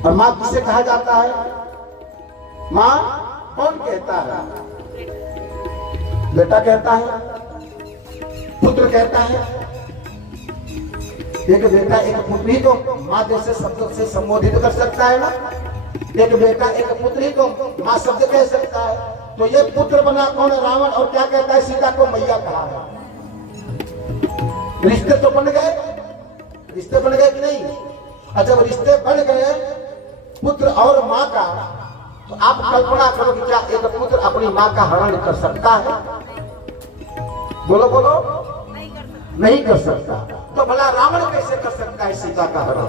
और माँ किसे कहा जाता है? माँ कौन कहता है? बेटा कहता है, पुत्र कहता है। एक बेटा एक पुत्र ही तो माँ जैसे शब्द से संबोधित कर सकता है ना। एक बेटा एक पुत्र ही तो माँ शब्द कह सकता है। तो ये पुत्र बना कौन है? रावण। और क्या कहता है? सीता को मैया कहा है। रिश्ते तो बन गए, रिश्ते बन गए कि नहीं? और जब रिश्ते बन गए पुत्र और माँ का, तो आप कल्पना करो कि क्या एक पुत्र अपनी माँ का हरण कर सकता है? बोलो बोलो, नहीं कर सकता। तो भला रावण कैसे कर सकता है सीता का हरण?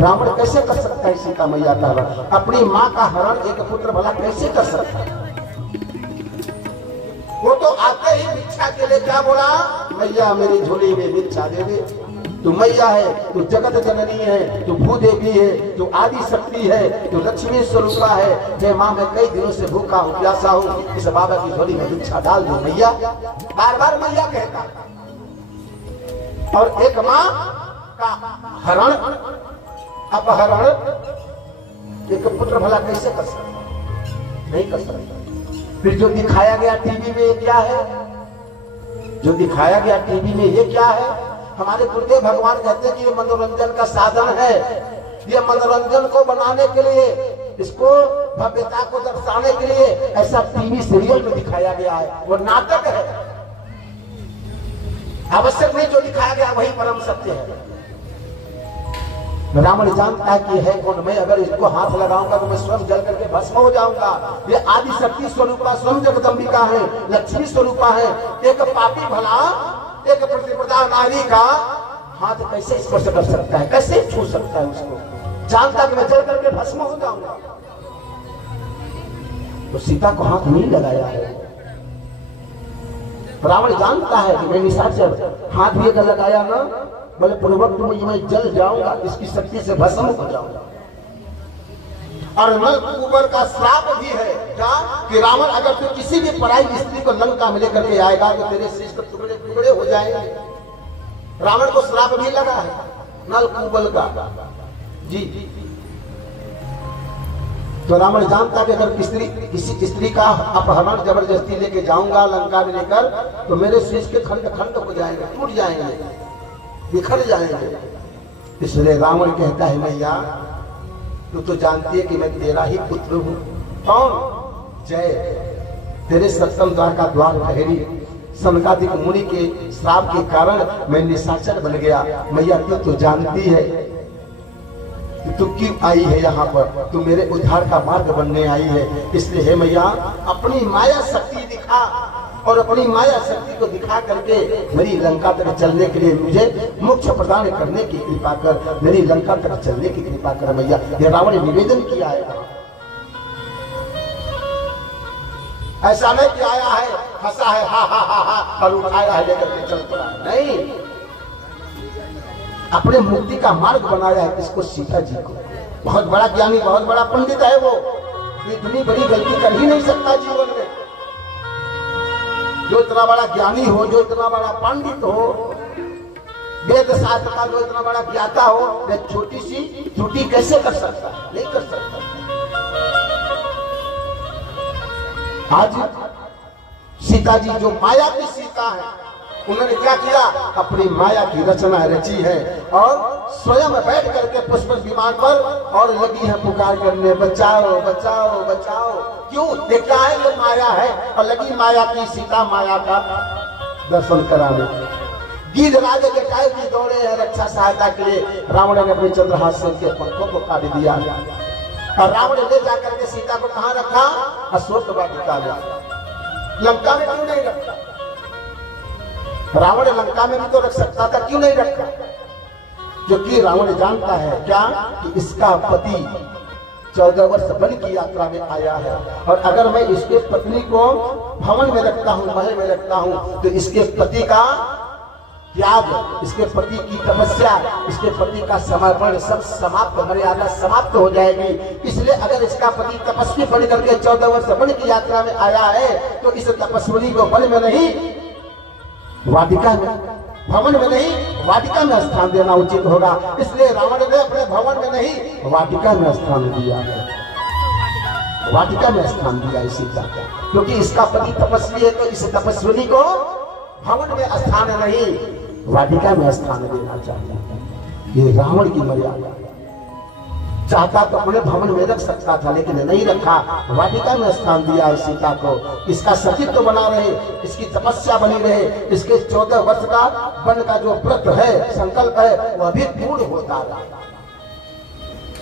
रावण कैसे कर सकता है सीता मैया का हरण? अपनी माँ का हरण एक पुत्र भला कैसे कर सकता है? वो तो आते ही भिक्षा के लिए क्या बोला? मैया मेरी झोली में भिक्षा दे दे। तू मैया है, तू जगत जननी है, तू भूदेवी है, तू आदि शक्ति है, तू लक्ष्मी स्वरूपा है। हे माँ, मैं कई दिनों से भूखा हूँ, प्यासा हूँ, इस बाबा की झोली में भिक्षा डाल दो मैया। बार बार मैया कहता। और एक माँ का हरण अपहरण एक पुत्र भला कैसे कर सकता? नहीं कर सकता। फिर जो दिखाया गया टीवी में ये क्या है? जो दिखाया गया टीवी में ये क्या है? हमारे गुरुदेव भगवान कहते हैं कि ये मनोरंजन का साधन है। ये मनोरंजन को बनाने के लिए, इसको भव्यता को दर्शाने के लिए ऐसा टीवी सीरियल में दिखाया गया है। वो नाटक है, आवश्यक नहीं। जो दिखाया गया वही परम सत्य है। रावण जानता है कि है कौन। मैं अगर इसको हाथ लगाऊंगा तो मैं स्वयं जल करके भस्म हो जाऊंगा। ये आदि शक्ति स्वरूपा स्वयं जगदम्बिका है, लक्ष्मी स्वरूपा है। एक पापी भला एक प्रतिप्रदा नारी का हाथ कैसे स्पर्श कर सकता है? कैसे छू सकता है उसको? जानता कि मैं जल करके भस्म हो जाऊंगा। तो सीता को हाथ नहीं लगाया है। रावण जानता है कि मैं निशाचर, हाथ भी अगर लगाया ना बोले पूर्वक मैं जल जाऊंगा, इसकी शक्ति से भस्म हो जाऊंगा। और नल कुबर का श्राप भी है क्या कि रावण अगर तू किसी भी पराई स्त्री को लंका में लेकर के आएगा तो तेरे शीश के टुकड़े टुकड़े हो जाएंगे। रावण को श्राप भी लगा है नल कुबल का जी। तो रावण जानता कि अगर किसी स्त्री का अपहरण जबरदस्ती लेके जाऊंगा लंका में लेकर तो मेरे शीश के खंड खंड हो जाएंगे, टूट जाएंगे, बिखर जाएंगे। इसलिए रावण कहता है मैया तू तो जानती है कि मैं तेरा ही पुत्र हूँ। कौन? जय। तेरे सत्संग द्वार का द्वार ठहरी, सनकादिक मुनि के श्राप के कारण मैं निशाचर बन गया। मैया तू तो जानती है कि तू क्यों आई है यहाँ पर, तू मेरे उद्धार का मार्ग बनने आई है। इसलिए हे मैया अपनी माया शक्ति दिखा और अपनी माया शक्ति को दिखा करके मेरी लंका तक चलने के लिए मुझे मोक्ष प्रदान करने की कृपा कर, मेरी लंका तक चलने की कृपा कर मैया। ये रावण ने निवेदन किया है। ऐसा नहीं कि आया है हंसा है हा हा हा हा और उठाया है लेकर के चल पड़ा, नहीं। अपने मुक्ति का मार्ग बनाया है किसको? सीता जी को। बहुत बड़ा ज्ञानी, बहुत बड़ा पंडित है वो। इतनी बड़ी गलती कर ही नहीं सकता जीवन में। जो इतना बड़ा ज्ञानी हो, जो इतना बड़ा पंडित हो, वेद शास्त्र का जो इतना बड़ा ज्ञाता हो, वे छोटी सी त्रुटि कैसे कर सकता है? नहीं कर सकता। आज सीता जी जो माया की सीता है, उन्होंने क्या किया? अपनी माया की रचना रची है और स्वयं बैठ करके पुष्प विमान पर और लगी है पुकार करने, बचाओ बचाओ बचाओ। क्यों? ये क्या है? ये माया है। और लगी माया की सीता माया का दर्शन कराने। गिरिराज जटायु की दौड़े हैं रक्षा सहायता के लिए। रावण ने अपने चंद्रहास से उनके पंखों को काट दिया और रावण ले जाकर के सीता को कहाँ रखा? अशोक वाटिका में। लंका में क्यों नहीं रखा? रावण लंका में भी तो रख सकता था, क्यों नहीं रखा? क्योंकि रावण जानता है क्या कि इसका पति 14 वर्ष वन की यात्रा में आया है और अगर मैं इसके पत्नी को भवन में रखता हूँ, महल में रखता हूँ, तो इसके पति का त्याग, इसके पति की तपस्या, इसके पति का समर्पण सब समाप्त, मर्यादा समाप्त हो जाएगी। इसलिए अगर इसका पति तपस्वी बन करके 14 वर्ष वन की यात्रा में आया है तो इस तपस्वी को वन में नहीं, वाटिका में, भवन में नहीं, वाटिका में स्थान देना उचित होगा। इसलिए रावण ने अपने भवन में नहीं वाटिका में स्थान दिया है, वाटिका में स्थान दिया इसी का, क्योंकि इसका पति तपस्वी है, तो इस तपस्विनी को भवन में स्थान नहीं वाटिका में स्थान देना चाहिए। ये रावण की मर्यादा। चाहता तो अपने भवन में रख सकता था, लेकिन नहीं रखा, वाटिका में स्थान दिया सीता को। इसका सतीत्व बना रहे, इसकी तपस्या बनी रहे, इसके 14 वर्ष का वन का जो व्रत है, संकल्प है, वह भी पूर्ण होता रहा।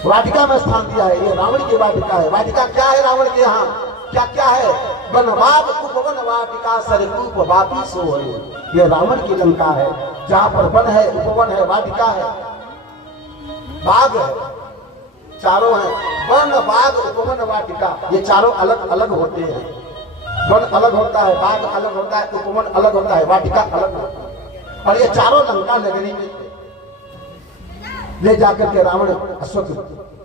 वाटिका में स्थान दिया है, ये रावण की वाटिका है। वाटिका क्या है रावण के यहाँ? क्या क्या है? वनवाद उपवन वाटिका सरकूप वापी सोहरे। ये रावण की लंका है, जहाँ पर वन है, उपवन है, वाटिका है, बाग है, चारों हैं। वन बाग उपवन वाटिका, ये चारों अलग अलग होते हैं। वन अलग होता है, बाग अलग होता है, उपवन अलग होता है, वाटिका अलग होता है। और ये चारों लंका नगरी में ले जाकर के रावण अश्वत्थ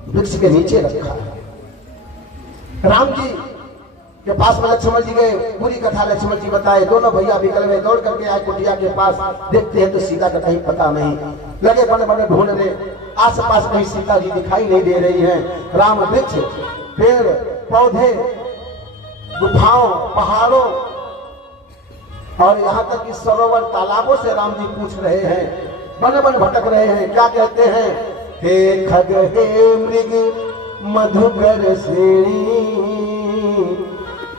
वृक्ष के नीचे रखा है। राम जी के पास में लक्ष्मण जी गए, पूरी कथा लक्ष्मण जी बताए। दोनों भैया निकल गए, दौड़ करके आए कुटिया के पास। देखते हैं तो सीता का कहीं पता नहीं, लगे बने बने ढूंढने, आस पास कहीं सीता जी दिखाई नहीं दे रही हैं। राम वृक्ष, पेड़ पौधे, गुफाओं, पहाड़ों और यहाँ तक कि सरोवर तालाबों से राम जी पूछ रहे हैं, बने बने भटक रहे हैं। क्या कहते हैं? हे खग हे मृग मधुकर श्रेणी,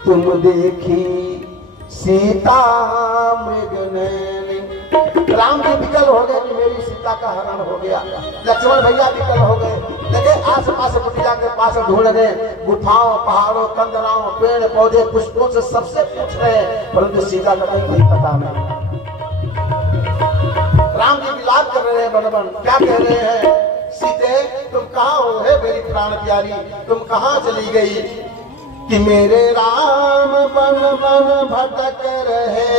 तुम देखी सीता मृग नैनी। राम जी विकल हो गए कि मेरी सीता का हरण हो गया। लक्ष्मण भैया विकल हो गए, लगे आस पास कुटिया के पास ढूंढ रहे, गुफाओं, पहाड़ों, कंदराओं, पेड़ पौधे, पुष्पों से सबसे पूछ रहे, परंतु सीता का कहीं पता नहीं। राम जी विलाप कर रहे हैं बन बन। क्या कह रहे हैं? सीते तुम कहाँ हो हे मेरी प्राण प्यारी, तुम कहाँ चली गई कि मेरे राम बन बन भटक रहे।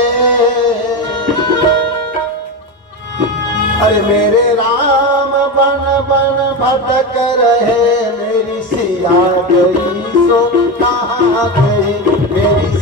अरे मेरे राम बन बन भटक रहे, मेरी सिया गई सो कहाँ गई, मेरी